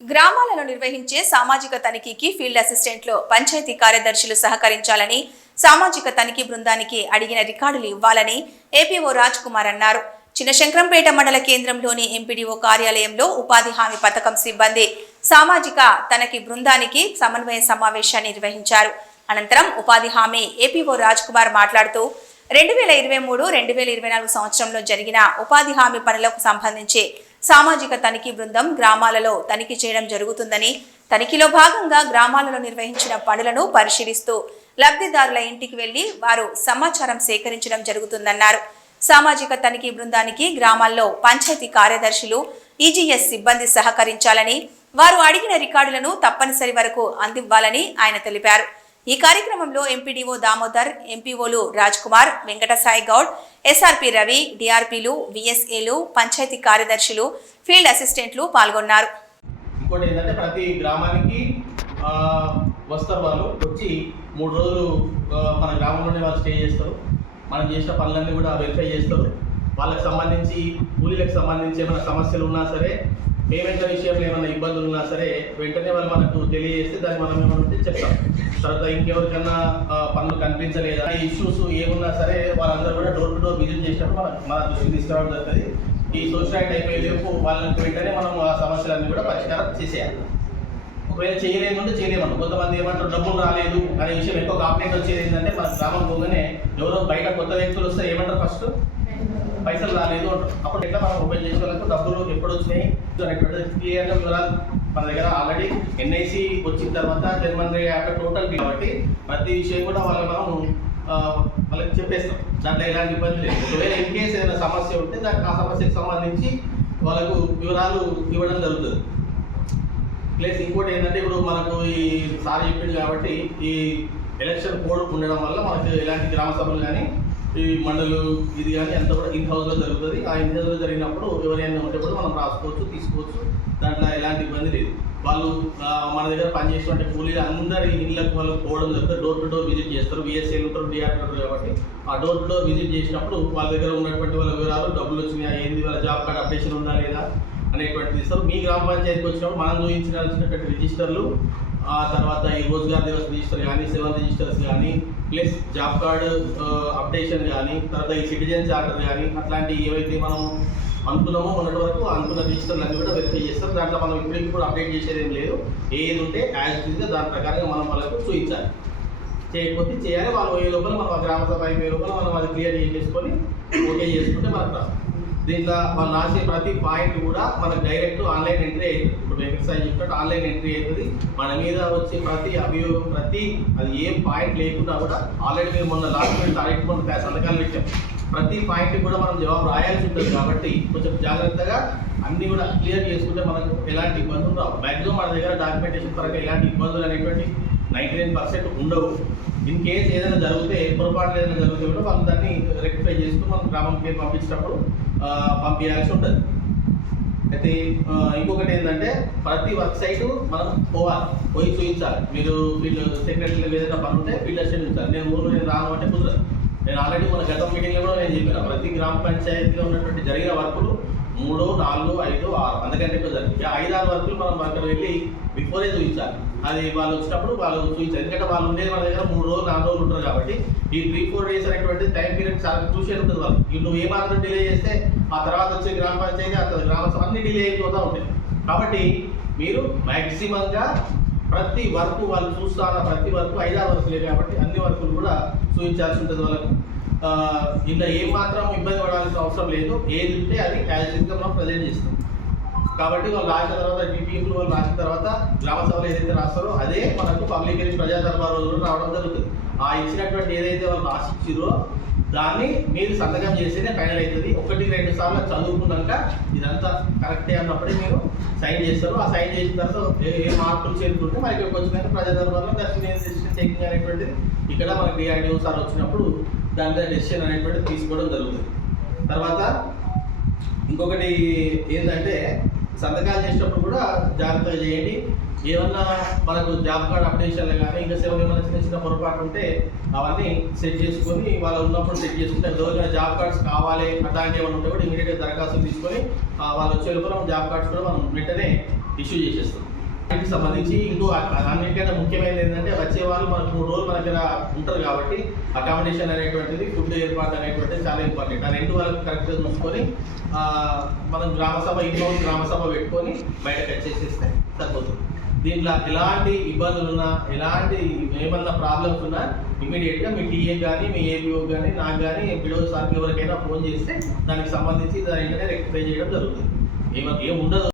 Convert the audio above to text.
గ్రామాలలో నిర్వహించే సామాజిక తనిఖీకి ఫీల్డ్ అసిస్టెంట్లు పంచాయతీ కార్యదర్శులు సహకరించాలని సామాజిక తనిఖీ బృందానికి అడిగిన రికార్డులు ఇవ్వాలని ఏపీఓ రాజ్ కుమార్ అన్నారు. చిన్నశంకరంపేట మండల కేంద్రంలోని ఎంపీడీఓ కార్యాలయంలో ఉపాధి హామీ పథకం సిబ్బంది సామాజిక తనిఖీ బృందానికి సమన్వయ సమావేశాన్ని నిర్వహించారు. అనంతరం ఉపాధి హామీ ఏపీఓ రాజ్ కుమార్ మాట్లాడుతూ 2023-2024 సంవత్సరంలో జరిగిన ఉపాధి హామీ పనులకు సంబంధించి సామాజిక తనిఖీ బృందం గ్రామాలలో తనిఖీ చేయడం జరుగుతుందని, తనిఖీలో భాగంగా గ్రామాలలో నిర్వహించిన పనులను పరిశీలిస్తూ లబ్ధిదారుల ఇంటికి వెళ్లి వారు సమాచారం సేకరించడం జరుగుతుందన్నారు. సామాజిక తనిఖీ బృందానికి గ్రామాల్లో పంచాయతీ కార్యదర్శులు, ఈజీఎస్ సిబ్బంది సహకరించాలని, వారు అడిగిన రికార్డులను తప్పనిసరి వరకు అందివ్వాలని ఆయన తెలిపారు. ఈ కార్యక్రమంలో ఎంపీడీఓ దామోదర్, ఎంపీఓలు రాజ్ కుమార్, వెంకటసాయి గౌడ్, ఎస్ఆర్పి రవి, డిఆర్పీలు, విఎస్ఏలు, పంచాయతీ కార్యదర్శులు, ఫీల్డ్ అసిస్టెంట్లు పాల్గొన్నారు. ఇంకోటి ఏంటంటే ప్రతి గ్రామానికి వస్తారు. వాళ్ళు వచ్చి 3 రోజులు మన గ్రామంలోనే వాళ్ళు స్టే చేస్తారు. మనం చేసిన పనులన్నీ కూడా వెరిఫై చేస్తారు. వాళ్ళకి సంబంధించి కూలీలకు సంబంధించి ఏమైనా సమస్యలు ఉన్నా సరే, పేమెంట్ల విషయంలో ఏమైనా ఇబ్బందులు ఉన్నా సరే వెంటనే వాళ్ళు మనకు తెలియజేస్తే దాన్ని మనం ఏమంటే చెప్తాం. తర్వాత ఇంకెవరికన్నా పనులు కనిపించలేదా, ఇష్యూస్ ఏమున్నా సరే వాళ్ళందరూ కూడా డోర్ టు డోర్ విజిట్ చేసినప్పుడు మన దృష్టికి తీసుకురావడం జరుగుతుంది. ఈ సోషల్ యాక్ట్ అయిపోయేలోపు వాళ్ళకి వెంటనే మనం ఆ సమస్యలన్నీ కూడా పరిష్కారం చేసేయాలి. ఒకవేళ చేయలేదు అంటే చేయలేమను. కొంతమంది ఏమంటారు డబ్బులు రాలేదు అనే విషయం ఎక్కువ కంప్లైంట్ వచ్చేది ఏంటంటే మన గ్రామం పోగానే ఎవరో బయట కొత్త వ్యక్తులు వస్తే ఏమంటారు, ఫస్ట్ పైసలు రాలేదు అంటారు. అప్పుడు ఎట్లా మనం ఓపెన్ చేసే వాళ్ళకు డబ్బులు ఎప్పుడు వచ్చినాయి అనేటువంటిది క్లియర్గా వివరాలు మన దగ్గర ఆల్రెడీ ఎన్ఐసి వచ్చిన తర్వాత జన్మన్ యాప్ టోటల్ కాబట్టి ప్రతి విషయం కూడా వాళ్ళకి చెప్పేస్తాం. దాంట్లో ఎలాంటి ఇబ్బంది లేదు. ఒకవేళ ఇన్ కేసు ఏదైనా సమస్య ఉంటే దానికి ఆ సమస్యకు సంబంధించి వాళ్ళకు వివరాలు ఇవ్వడం జరుగుతుంది. ప్లస్ ఇంకోటి ఏంటంటే ఇప్పుడు మనకు ఈ సార్ చెప్పింది కాబట్టి ఈ ఎలక్షన్ కోడ్ ఉండడం వల్ల మనకు ఎలాంటి గ్రామ సభలు కానీ ఈ మండలు ఇది కానీ అంతా కూడా ఇన్ హౌస్లో జరుగుతుంది. ఆ ఇన్ హౌస్లో జరిగినప్పుడు ఎవరైనా ఉంటే కూడా మనం రాసుకోవచ్చు, తీసుకోవచ్చు. దాంట్లో ఎలాంటి ఇబ్బంది లేదు. వాళ్ళు మన దగ్గర పనిచేసినటువంటి కూలీలు అందరి ఇళ్ళకు వాళ్ళు పోవడం జరుగుతుంది. డోర్ టు డోర్ విజిట్ చేస్తారు. విఎస్ఏలు ఉంటారు, డిఆర్పీ ఉంటారు కాబట్టి ఆ డోర్ టు డోర్ విజిట్ చేసినప్పుడు వాళ్ళ దగ్గర ఉన్నటువంటి వాళ్ళ వివరాలు, డబ్బులు వచ్చినాయా, ఏంది, వాళ్ళ జాబ్ కార్డ్ అప్డేషన్ ఉందా లేదా అనేటువంటిది ఇస్తారు. మీ గ్రామ పంచాయతీకి వచ్చినప్పుడు మనం చూపించాల్సినటువంటి రిజిస్టర్లు, ఆ తర్వాత ఈ రోజ్గార్ దివస్ రిజిస్టర్ కానీ, 7 రిజిస్టర్స్ కానీ, ప్లస్ జాబ్ కార్డు అప్డేషన్ కానీ, తర్వాత ఈ సిటిజన్ చార్టర్ కానీ, అట్లాంటి ఏవైతే మనం అనుకున్నామో మొన్నటి వరకు అనుకున్న రిజిస్టర్లు అన్నీ కూడా వెరిఫై చేస్తాం. దాంట్లో మనం ఇప్పుడు అప్డేట్ చేసేది ఏం లేదు. ఏది ఉంటే యాజ్ ఇట్ ఈస్గా దాని ప్రకారంగా మనం వాళ్ళకు చూపించాలి. చేయకపోతే చేయాలి. వాళ్ళు పోయే లోపల మనం ఆ గ్రామ సభ అయిపోయే లోపల మనం అది క్లియర్ చేసుకొని ఓకే చేసుకుంటే మనకు దీంట్లో వాళ్ళు రాసే ప్రతి పాయింట్ కూడా మనకు డైరెక్ట్ ఆన్లైన్ ఎంట్రీ అవుతుంది. ఇప్పుడు వెంకటసాయి చెప్పినట్టు ఆన్లైన్ ఎంట్రీ అవుతుంది. మన మీద వచ్చే ప్రతి అభియోగం, అది ఏం పాయింట్ లేకుండా కూడా ఆల్రెడీ మేము మొన్న లాస్ట్ మినిట్ అరెక్ట్ మన సంతకాలు పెట్టాం. ప్రతి పాయింట్ కూడా మనం జవాబు రాయాల్సి ఉంటుంది కాబట్టి కొంచెం జాగ్రత్తగా అన్నీ కూడా క్లియర్ చేసుకుంటే మనకు ఎలాంటి ఇబ్బందులు రావు. మ్యాక్సిమం మన దగ్గర డాక్యుమెంటేషన్ పరంగా ఎలాంటి ఇబ్బందులు అనేటువంటి 99% ఉండవు. ఇన్ కేసు ఏదైనా జరిగితే, పొరపాట్లు ఏదైనా జరిగితే కూడా వాళ్ళు దాన్ని రెక్టిఫై చేసుకుని మనం గ్రామంకి పంపించినప్పుడు పంపించాల్సి ఉంటుంది. అయితే ఇంకొకటి ఏంటంటే ప్రతి వర్క్ సైట్ మనం పోయి చూపించాలి. మీరు ఫీల్డ్ సెక్రటరీలు ఏదైనా పని ఉంటే ఫీల్డ్ అసిస్టెంట్ చూపించాలి. నేను రాను అంటే కుదరదు. నేను ఆల్రెడీ మన గత మీటింగ్లో కూడా నేను చెప్పిన ప్రతి గ్రామ పంచాయతీలో ఉన్నటువంటి జరిగిన వర్కులు 3, 4, 5, 6 అంతకంటే ఎక్కువ జరిగింది. 5-6 వర్కులు మనం అక్కడ వెళ్ళి బిఫోరే చూపించాలి. అది వాళ్ళు వచ్చినప్పుడు వాళ్ళు చూపించాలి. ఎందుకంటే వాళ్ళు ఉండేది మన దగ్గర 3 రోజులు 4 రోజులు ఉంటారు కాబట్టి ఈ 3-4 డేస్ అనేటువంటి టైం పీరియడ్ చాలా చూసే ఉంటుంది. వాళ్ళు నువ్వు ఏమాత్రం డిలే చేస్తే ఆ తర్వాత వచ్చే గ్రామ పంచాయతీ అక్కడ గ్రామ సభ అన్ని డిలే అయిపోతూ ఉంటాయి. కాబట్టి మీరు మ్యాక్సిమంగా ప్రతి వర్క్ వాళ్ళు చూస్తాన ప్రతి వర్క్ 5-6 వర్కులే కాబట్టి అన్ని వర్కులు కూడా చూపించాల్సి ఉంటుంది. వాళ్ళకు ఇలా ఏమాత్రం ఇబ్బంది పడాల్సిన అవసరం లేదు. ఏది ఉంటే అది యాజ్ ఇట్గా మనం ప్రజెంట్ చేస్తాం. కాబట్టి వాళ్ళు రాసిన తర్వాత డిపిఎంలు వాళ్ళు రాసిన తర్వాత గ్రామ సభలు ఏదైతే రాస్తారో అదే మనకు పబ్లిక్ హెల్త్ ప్రజా దర్బార్ రోజులు రావడం జరుగుతుంది. ఆ ఇచ్చినటువంటి ఏదైతే వాళ్ళు రాసిచ్చిరో దాన్ని మీరు సంతకం చేస్తేనే ఫైనల్ అవుతుంది. 1-2 సార్లు చదువుకున్నాక ఇదంతా కరెక్టే అన్నప్పుడే మీరు సైన్ చేస్తారు. ఆ సైన్ చేసిన తర్వాత ఏ మార్పులు చేరుకుంటే మనకి వచ్చినాక ప్రజా దర్బార్లో డెసిషన్ టేకింగ్ అనేటువంటిది ఇక్కడ మనకి డిఆర్డిఓ సార్ వచ్చినప్పుడు దాని మీద డెసిషన్ అనేటువంటిది తీసుకోవడం జరుగుతుంది. తర్వాత ఇంకొకటి ఏంటంటే సంతకాలు చేసినప్పుడు కూడా జాగ్రత్తగా చేయండి. ఏమన్నా మనకు జాబ్ కార్డ్ అప్డేషన్లు కానీ ఇంకా 7 ఏమైనా చిన్న పొరపాటు ఉంటే అవన్నీ సెట్ చేసుకొని వాళ్ళు ఉన్నప్పుడు సెట్ చేసుకుంటే ఎవరికైనా జాబ్ కార్డ్స్ కావాలి అట్లాంటి ఏమైనా ఉంటే కూడా ఇమీడియట్గా దరఖాస్తు తీసుకొని వాళ్ళు వచ్చే లోపల జాబ్ కార్డ్స్ కూడా మనం వెంటనే ఇష్యూ చేసేస్తాం. దానికి సంబంధించి ఇంకో అన్నిటికన్నా ముఖ్యమైనది ఏంటంటే వచ్చే వాళ్ళు మనకు 3 రోజులు మన దగ్గర ఉంటారు కాబట్టి అకామిడేషన్ అనేటువంటిది, ఫుడ్ ఏర్పాటు అనేటువంటిది చాలా ఇంపార్టెంట్. ఆ రెండు వాళ్ళకి కరెక్ట్గా చూసుకొని మనం గ్రామసభ ఇన్హౌస్ గ్రామసభ పెట్టుకొని బయటకు వచ్చేసేస్తే సరిపోతుంది. దీంట్లో ఎలాంటి ఇబ్బందులు ఉన్నా, ఎలాంటి ఏమన్నా ప్రాబ్లమ్స్ ఉన్నా ఇమీడియట్గా మీ టీఏ కానీ, మీ ఏబిఓ కానీ, నాకు కానీ, ఎంపీడో సార్కి ఎవరికైనా ఫోన్ చేస్తే దానికి సంబంధించి దాని వెంటనే రెక్టిఫై చేయడం జరుగుతుంది. ఏముండదు.